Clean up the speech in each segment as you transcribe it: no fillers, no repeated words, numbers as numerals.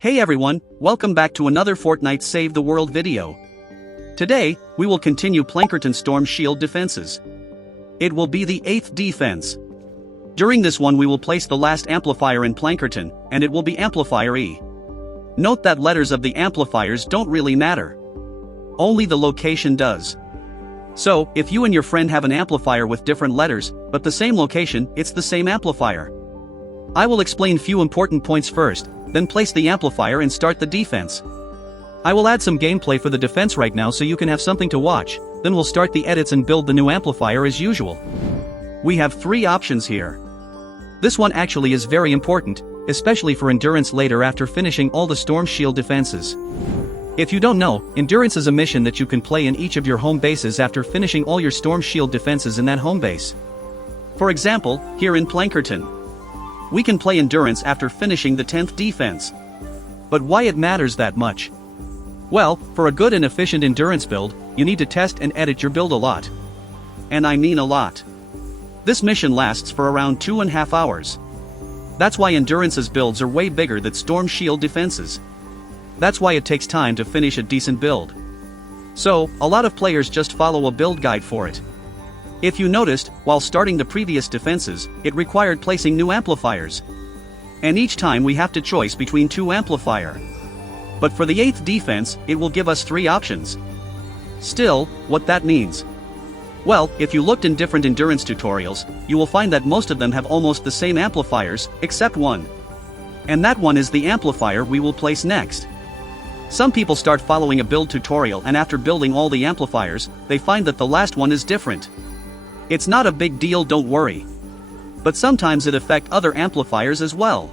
Hey everyone, welcome back to another Fortnite Save the World video. Today, we will continue Plankerton Storm Shield defenses. It will be the 8th defense. During this one we will place the last amplifier in Plankerton, and it will be amplifier E. Note that letters of the amplifiers don't really matter. Only the location does. So, if you and your friend have an amplifier with different letters, but the same location, it's the same amplifier. I will explain few important points first, then place the amplifier and start the defense. I will add some gameplay for the defense right now so you can have something to watch, then we'll start the edits and build the new amplifier as usual. We have 3 options here. This one actually is very important, especially for Endurance later after finishing all the Storm Shield defenses. If you don't know, Endurance is a mission that you can play in each of your home bases after finishing all your Storm Shield defenses in that home base. For example, here in Plankerton. We can play Endurance after finishing the 10th defense. But why it matters that much? Well, for a good and efficient Endurance build, you need to test and edit your build a lot. And I mean a lot. This mission lasts for around 2.5 hours. That's why Endurance's builds are way bigger than Storm Shield defenses. That's why it takes time to finish a decent build. So, a lot of players just follow a build guide for it. If you noticed, while starting the previous defenses, it required placing new amplifiers. And each time we have to choose between 2 amplifier. But for the 8th defense, it will give us 3 options. Still, what that means? Well, if you looked in different Endurance tutorials, you will find that most of them have almost the same amplifiers, except one. And that one is the amplifier we will place next. Some people start following a build tutorial and after building all the amplifiers, they find that the last one is different. It's not a big deal, don't worry. But sometimes it affects other amplifiers as well.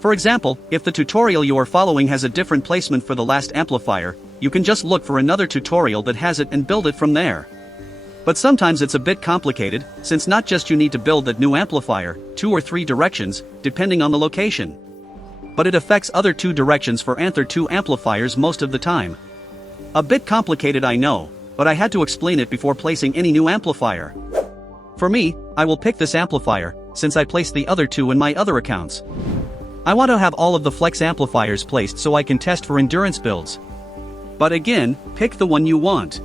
For example, if the tutorial you are following has a different placement for the last amplifier, you can just look for another tutorial that has it and build it from there. But sometimes it's a bit complicated, since not just you need to build that new amplifier, 2 or 3 directions, depending on the location. But it affects other 2 directions for Anther 2 amplifiers most of the time. A bit complicated, I know, but I had to explain it before placing any new amplifier. For me, I will pick this amplifier, since I placed the other 2 in my other accounts. I want to have all of the flex amplifiers placed so I can test for Endurance builds. But again, pick the one you want.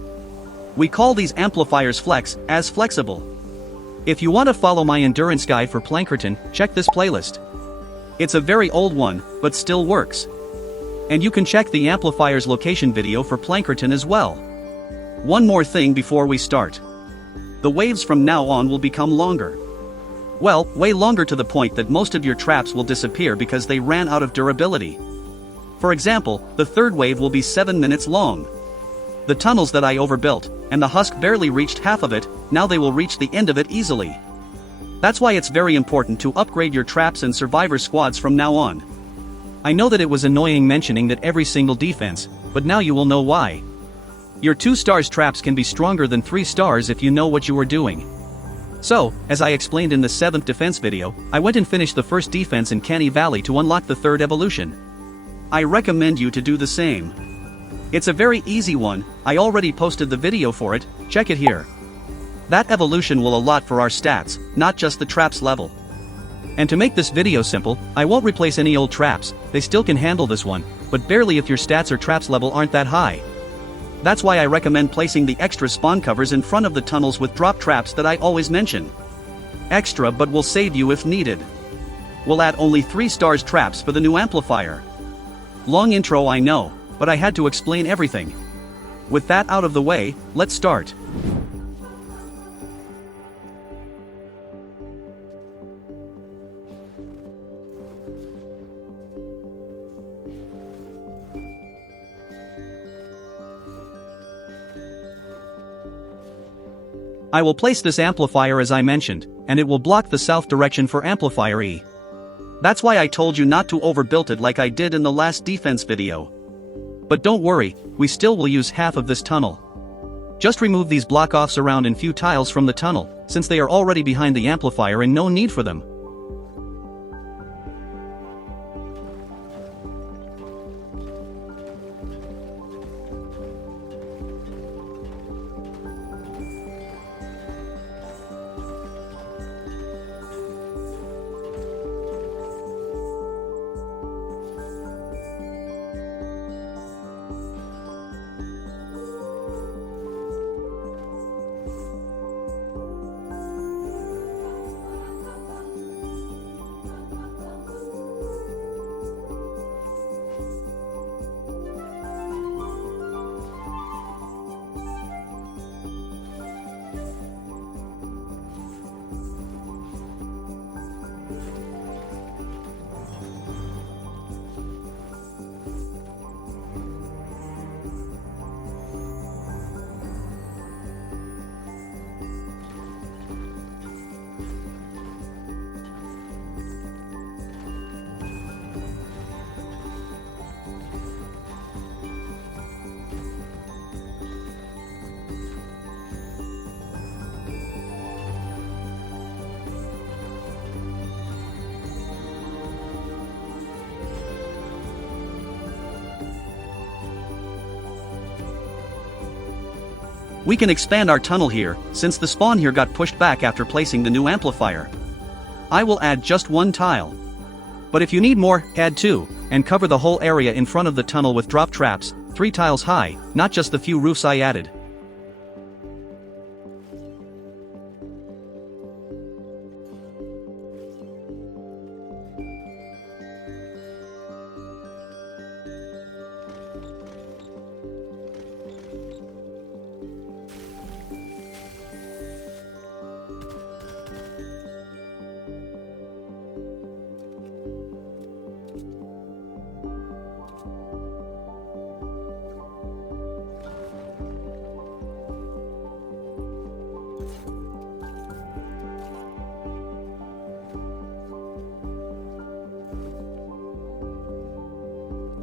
We call these amplifiers flex, as flexible. If you want to follow my Endurance guide for Plankerton, check this playlist. It's a very old one, but still works. And you can check the amplifier's location video for Plankerton as well. One more thing before we start. The waves from now on will become longer. Well, way longer to the point that most of your traps will disappear because they ran out of durability. For example, the 3rd wave will be 7 minutes long. The tunnels that I overbuilt, and the husk barely reached half of it, now they will reach the end of it easily. That's why it's very important to upgrade your traps and survivor squads from now on. I know that it was annoying mentioning that every single defense, but now you will know why. Your 2 stars traps can be stronger than 3 stars if you know what you are doing. So, as I explained in the 7th defense video, I went and finished the 1st defense in Canny Valley to unlock the 3rd evolution. I recommend you to do the same. It's a very easy one, I already posted the video for it, check it here. That evolution will a lot for our stats, not just the traps level. And to make this video simple, I won't replace any old traps, they still can handle this one, but barely if your stats or traps level aren't that high. That's why I recommend placing the extra spawn covers in front of the tunnels with drop traps that I always mention. Extra but will save you if needed. We'll add only 3 stars traps for the new amplifier. Long intro, I know, but I had to explain everything. With that out of the way, let's start. I will place this amplifier as I mentioned, and it will block the south direction for amplifier E. That's why I told you not to overbuild it like I did in the last defense video. But don't worry, we still will use half of this tunnel. Just remove these block-offs around and few tiles from the tunnel, since they are already behind the amplifier and no need for them. We can expand our tunnel here, since the spawn here got pushed back after placing the new amplifier. I will add just one tile. But if you need more, add two, and cover the whole area in front of the tunnel with drop traps, 3 tiles high, not just the few roofs I added.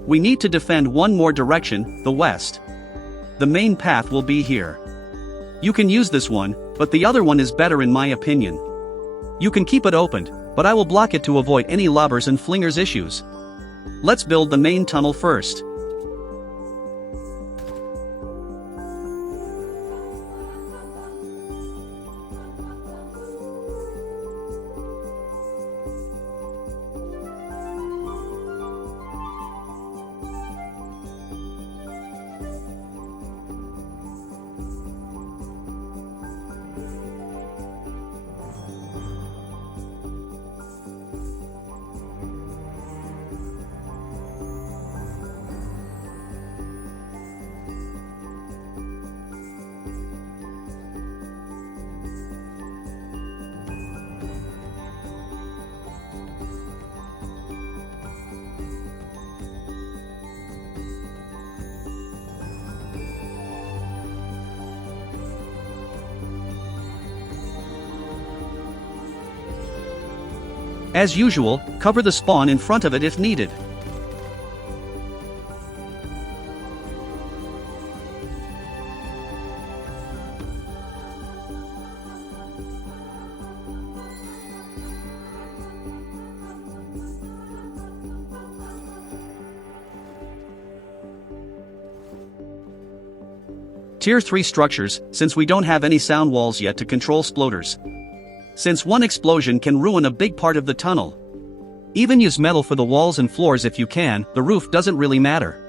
We need to defend one more direction, the west. The main path will be here. You can use this one, but the other one is better in my opinion. You can keep it opened, but I will block it to avoid any lobbers and flingers issues. Let's build the main tunnel first. As usual, cover the spawn in front of it if needed. Tier 3 structures, since we don't have any sound walls yet to control exploders. Since one explosion can ruin a big part of the tunnel. Even use metal for the walls and floors if you can, the roof doesn't really matter.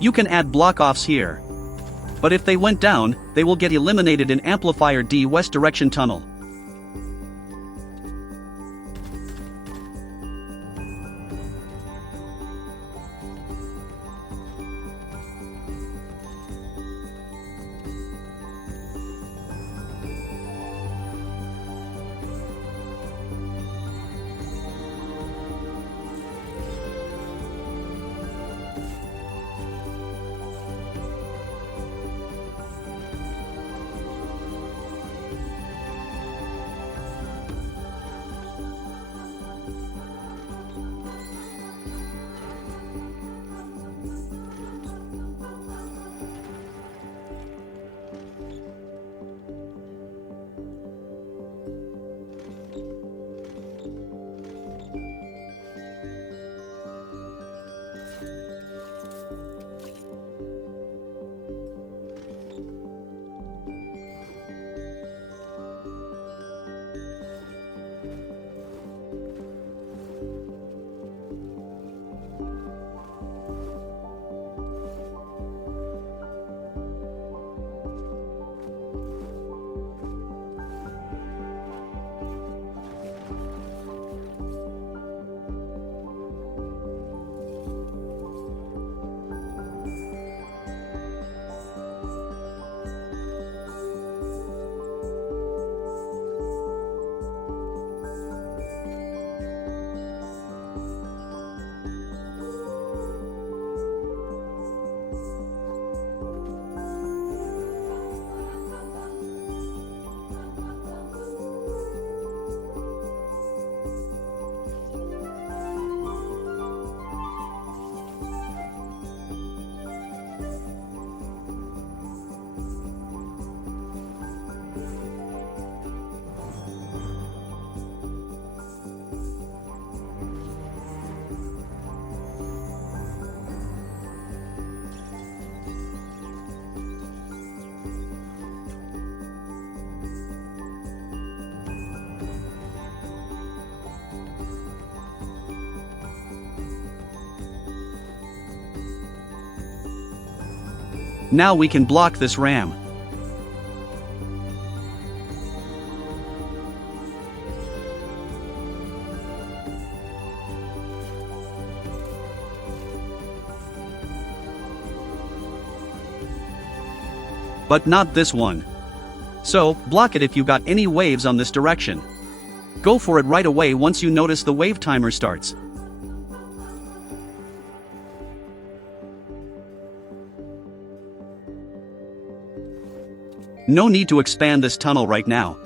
You can add block-offs here. But if they went down, they will get eliminated in Amplifier D West Direction Tunnel. Now we can block this RAM. But not this one. So, block it if you got any waves on this direction. Go for it right away once you notice the wave timer starts. No need to expand this tunnel right now.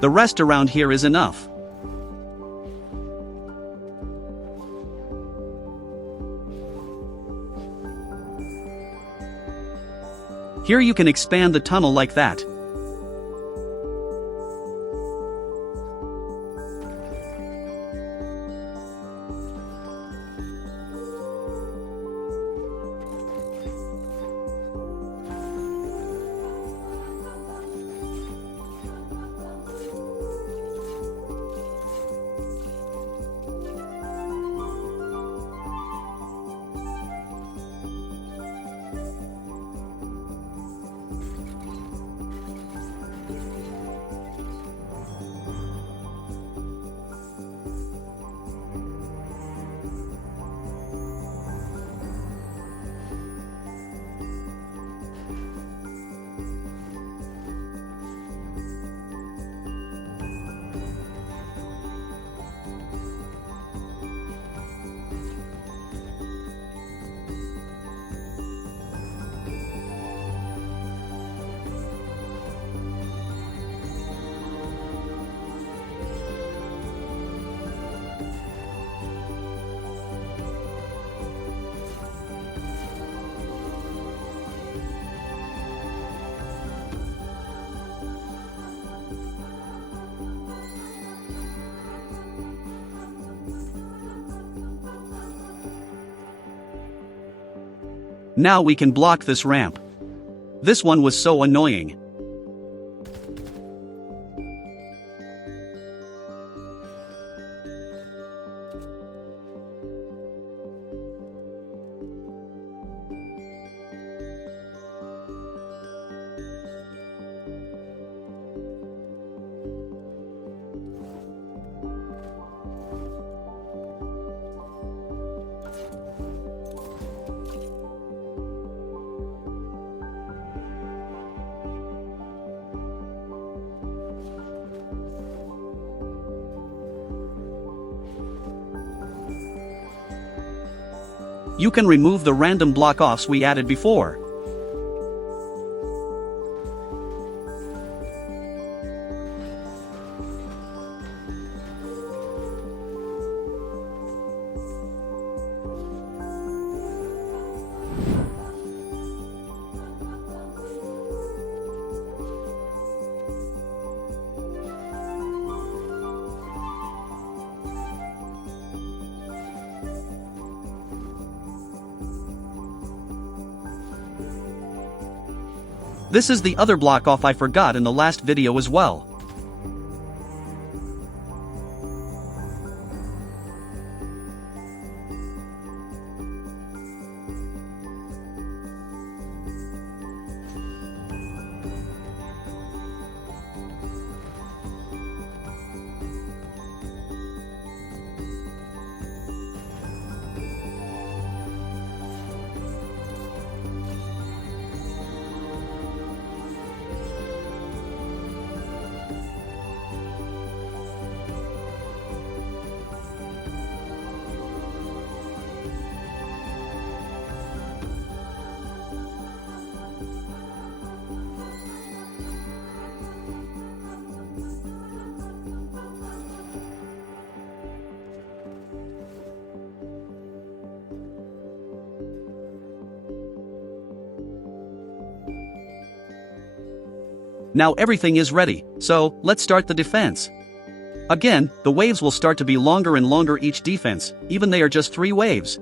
The rest around here is enough. Here you can expand the tunnel like that. Now we can block this ramp. This one was so annoying. You can remove the random block-offs we added before. This is the other block off I forgot in the last video as well. Now everything is ready, so let's start the defense. Again, the waves will start to be longer and longer each defense, even they are just 3 waves.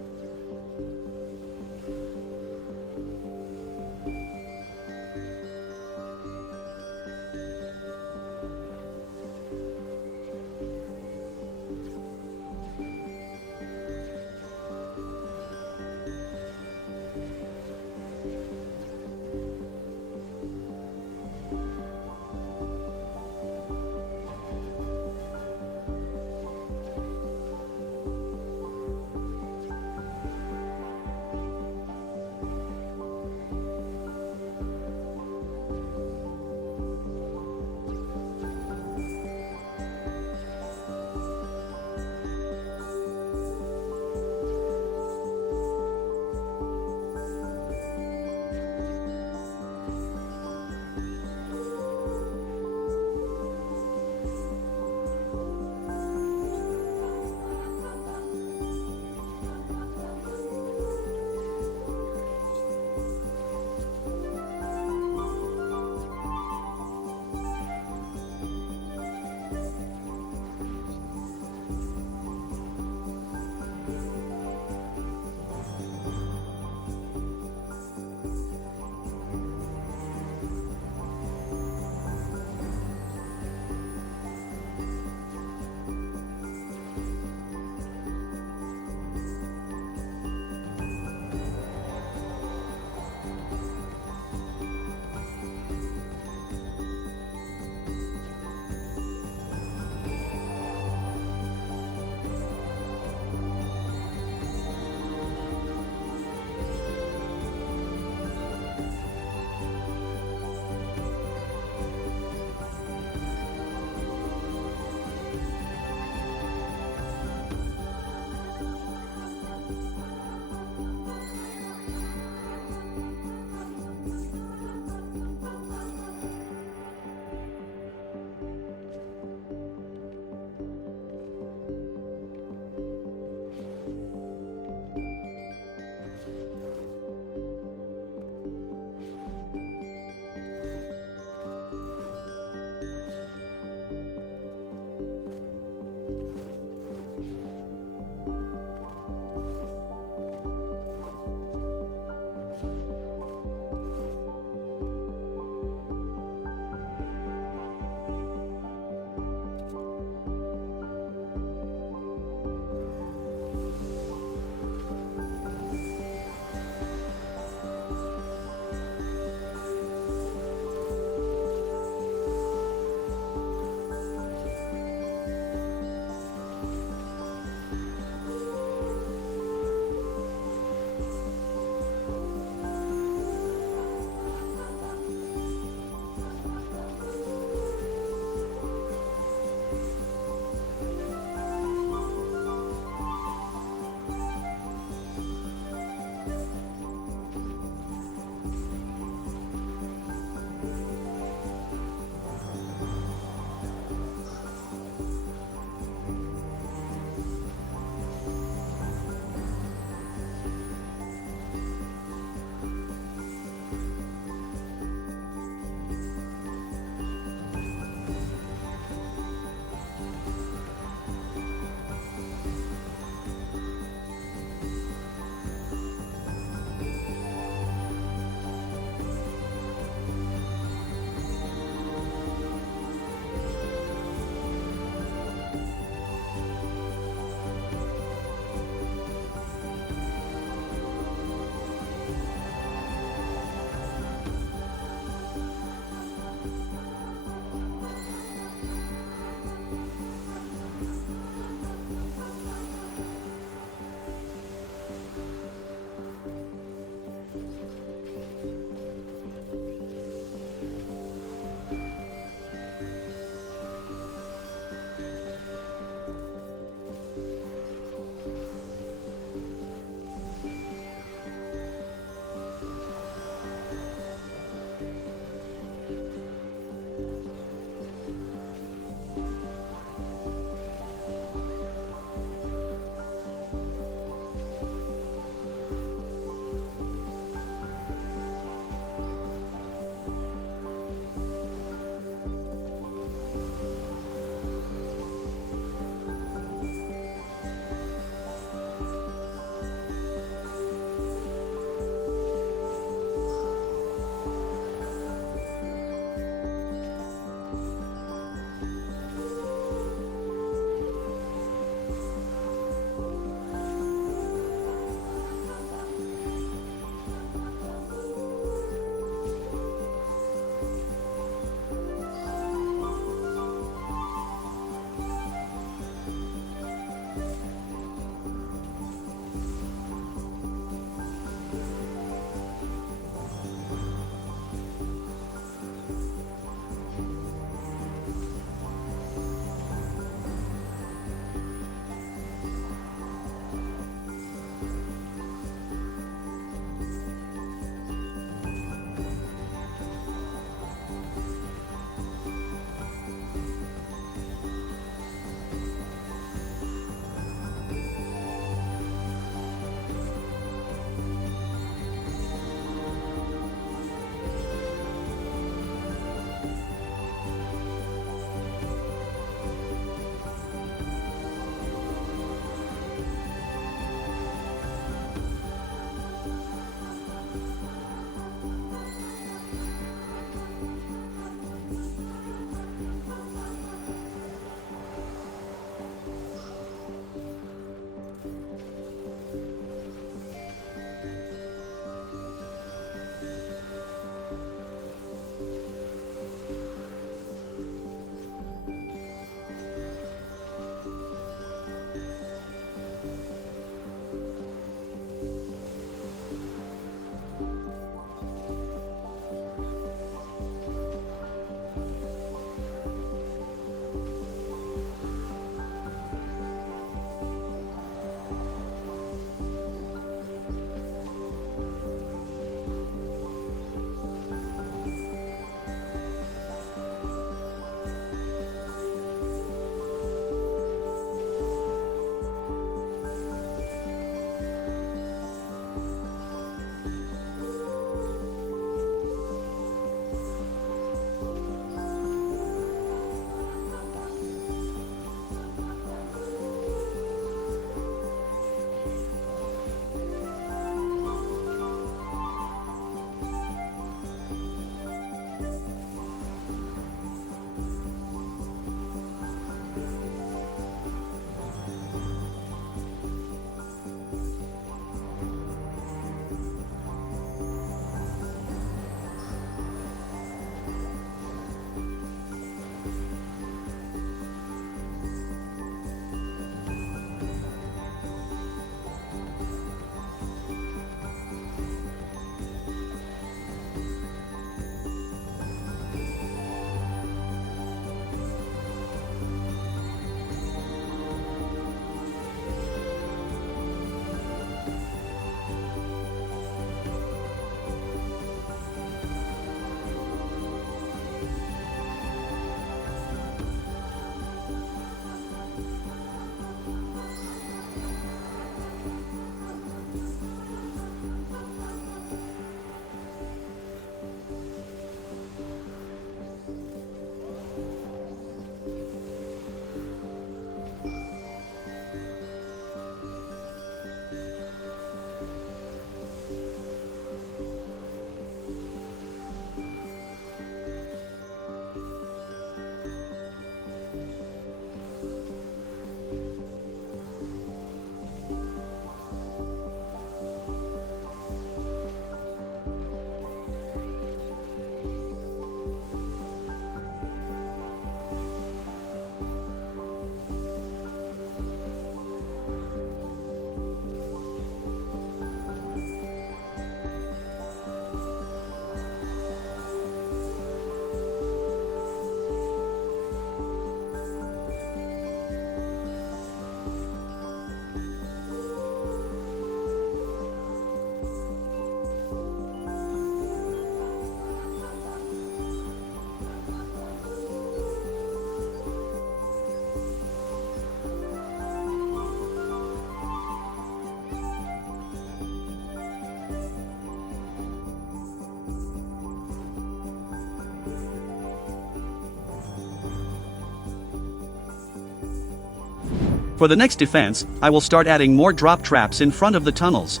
For the next defense, I will start adding more drop traps in front of the tunnels.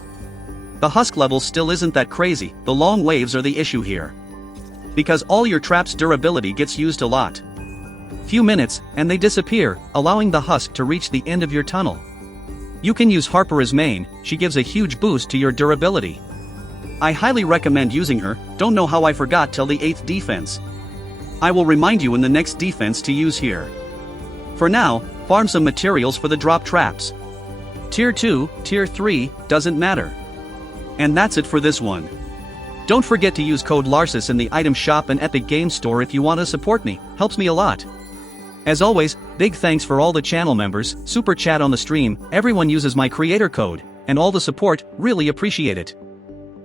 The husk level still isn't that crazy, the long waves are the issue here. Because all your traps' durability gets used a lot. Few minutes, and they disappear, allowing the husk to reach the end of your tunnel. You can use Harper as main, she gives a huge boost to your durability. I highly recommend using her, don't know how I forgot till the 8th defense. I will remind you in the next defense to use here. For now, farm some materials for the drop traps. Tier 2, Tier 3, doesn't matter. And that's it for this one. Don't forget to use code Larsis in the item shop and Epic Games Store if you want to support me, helps me a lot. As always, big thanks for all the channel members, super chat on the stream, everyone uses my creator code, and all the support, really appreciate it.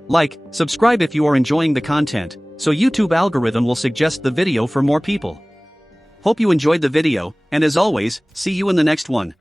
Like, subscribe if you are enjoying the content, so YouTube algorithm will suggest the video for more people. Hope you enjoyed the video, and as always, see you in the next one.